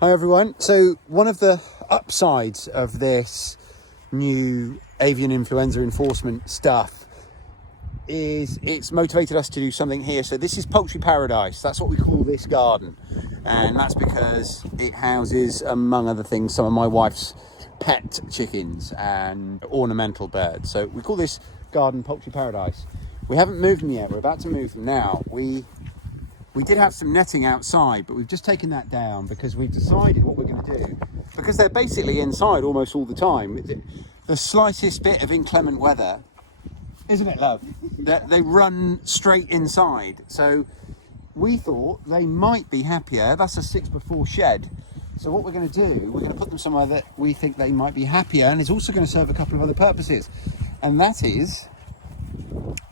Hi everyone. So one of the upsides of this new avian influenza enforcement stuff is it's motivated us to do something here. So this is poultry paradise. That's what we call this garden. And that's because it houses, among other things, some of my wife's pet chickens and ornamental birds. So we call this garden poultry paradise. We haven't moved them yet. We're about to move them now. We did have some netting outside, but we've just taken that down because we've decided what we're going to do. Because they're basically inside almost all the time. The slightest bit of inclement weather, isn't it, love? They run straight inside. So we thought they might be happier. That's a 6x4 shed. So what we're going to do, we're going to put them somewhere that we think they might be happier, and it's also going to serve a couple of other purposes. And that is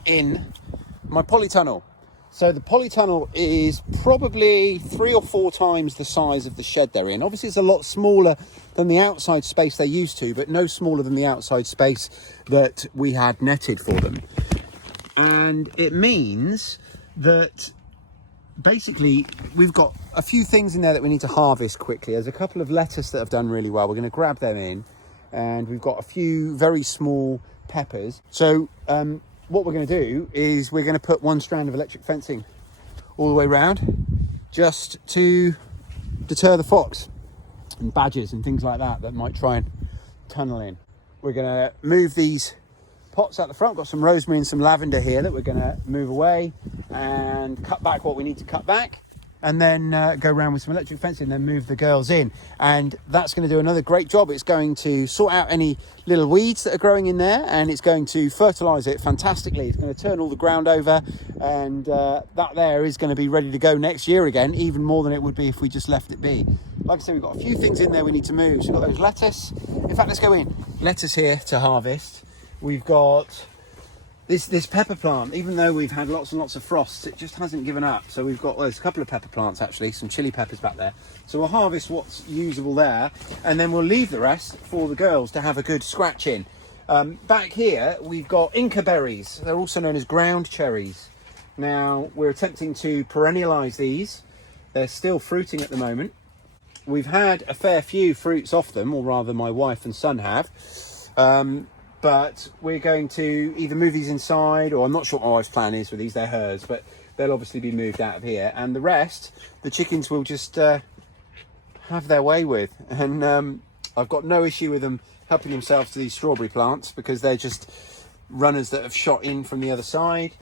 in my polytunnel. So the polytunnel is probably 3 or 4 times the size of the shed they're in. Obviously it's a lot smaller than the outside space they're used to, but no smaller than the outside space that we had netted for them. And it means that basically we've got a few things in there that we need to harvest quickly. There's a couple of lettuce that have done really well. We're going to grab them in, and we've got a few very small peppers. So what we're going to do is we're going to put one strand of electric fencing all the way around, just to deter the fox and badgers and things like that might try and tunnel in. We're going to move these pots out the front. Got some rosemary and some lavender here that we're going to move away and cut back what we need to cut back, and then go around with some electric fencing and then move the girls in. And that's going to do another great job. It's going to sort out any little weeds that are growing in there, and it's going to fertilise it fantastically. It's going to turn all the ground over, and that there is going to be ready to go next year again, even more than it would be if we just left it be. Like I said, we've got a few things in there we need to move. So we've got those lettuce. In fact, let's go in. Lettuce here to harvest. We've got this pepper plant. Even though we've had lots and lots of frosts, it just hasn't given up. So we've got, there's a couple of pepper plants actually, some chili peppers back there. So we'll harvest what's usable there, and then we'll leave the rest for the girls to have a good scratch in. Back here we've got Inca berries. They're also known as ground cherries. Now we're attempting to perennialise these. They're still fruiting at the moment. We've had a fair few fruits off them, or rather my wife and son have. But we're going to either move these inside, or I'm not sure what my wife's plan is with these. They're hers, but they'll obviously be moved out of here. And the rest, the chickens will just have their way with. And I've got no issue with them helping themselves to these strawberry plants, because they're just runners that have shot in from the other side.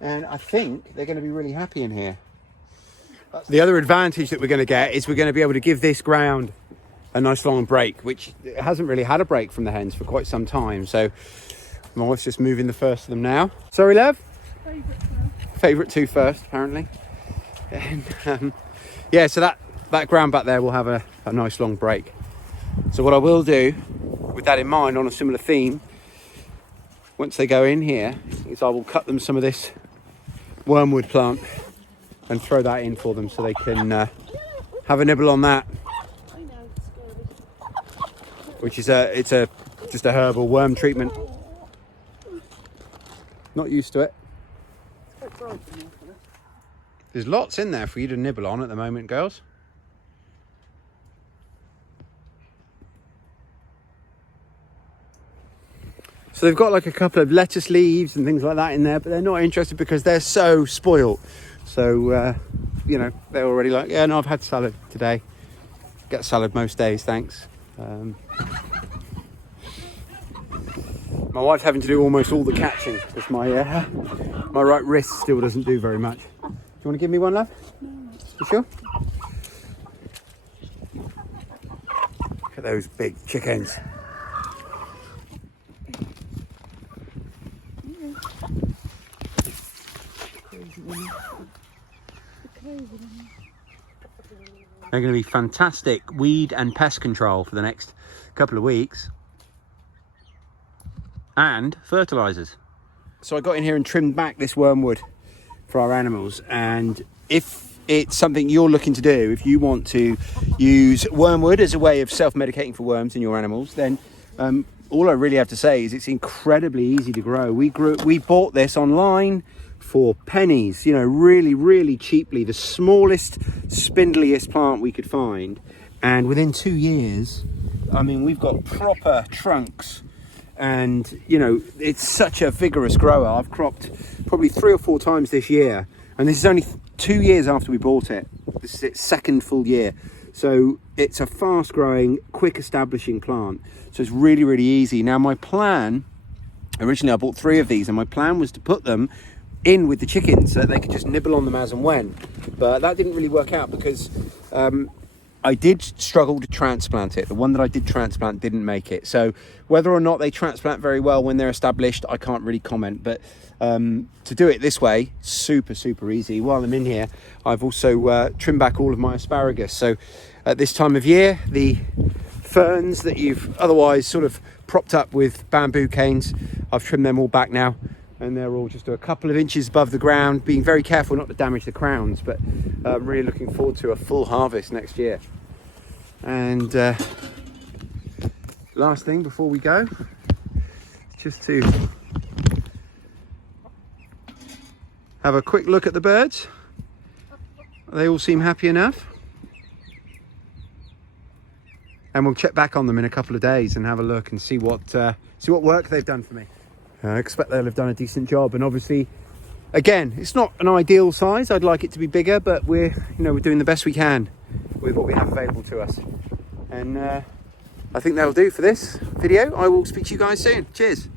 And I think they're going to be really happy in here. The other advantage that we're going to get is we're going to be able to give this ground a nice long break, which hasn't really had a break from the hens for quite some time. So my wife's just moving the first of them now. Sorry, love? Favourite two first, apparently. And yeah, so that ground back there will have a nice long break. So what I will do, with that in mind, on a similar theme, once they go in here, is I will cut them some of this wormwood plant and throw that in for them, so they can have a nibble on that. Which is just a herbal worm treatment. Not used to it. There's lots in there for you to nibble on at the moment, girls. So they've got like a couple of lettuce leaves and things like that in there, but they're not interested because they're so spoiled. So, you know, they're already like, yeah, no, I've had salad today. Get salad most days, thanks. My wife's having to do almost all the catching because my right wrist still doesn't do very much. Do you want to give me one, love? No. You sure? Look at those big chickens. They're going to be fantastic weed and pest control for the next couple of weeks, and fertilizers. So I got in here and trimmed back this wormwood for our animals, and if it's something you're looking to do, if you want to use wormwood as a way of self-medicating for worms in your animals, then all I really have to say is it's incredibly easy to grow. We bought this online for pennies, you know, really, really cheaply, the smallest, spindliest plant we could find. And within 2 years, I mean, we've got proper trunks, and, you know, it's such a vigorous grower. I've cropped probably 3 or 4 times this year, and this is only 2 years after we bought it. This is its second full year. So it's a fast growing, quick establishing plant. So it's really, really easy. Now my plan, originally I bought 3 of these, and my plan was to put them in with the chickens so that they could just nibble on them as and when. But that didn't really work out because I did struggle to transplant it. The one that I did transplant didn't make it. So whether or not they transplant very well when they're established, I can't really comment. But to do it this way, super, super easy. While I'm in here, I've also trimmed back all of my asparagus. So at this time of year, the ferns that you've otherwise sort of propped up with bamboo canes, I've trimmed them all back now. And they're all just a couple of inches above the ground, being very careful not to damage the crowns, but I'm really looking forward to a full harvest next year. And last thing before we go, just to have a quick look at the birds. They all seem happy enough. And we'll check back on them in a couple of days and have a look and see what work they've done for me. I expect they'll have done a decent job, and obviously, again, it's not an ideal size. I'd like it to be bigger, but we're doing the best we can with what we have available to us. And I think that'll do for this video. I will speak to you guys soon. Cheers.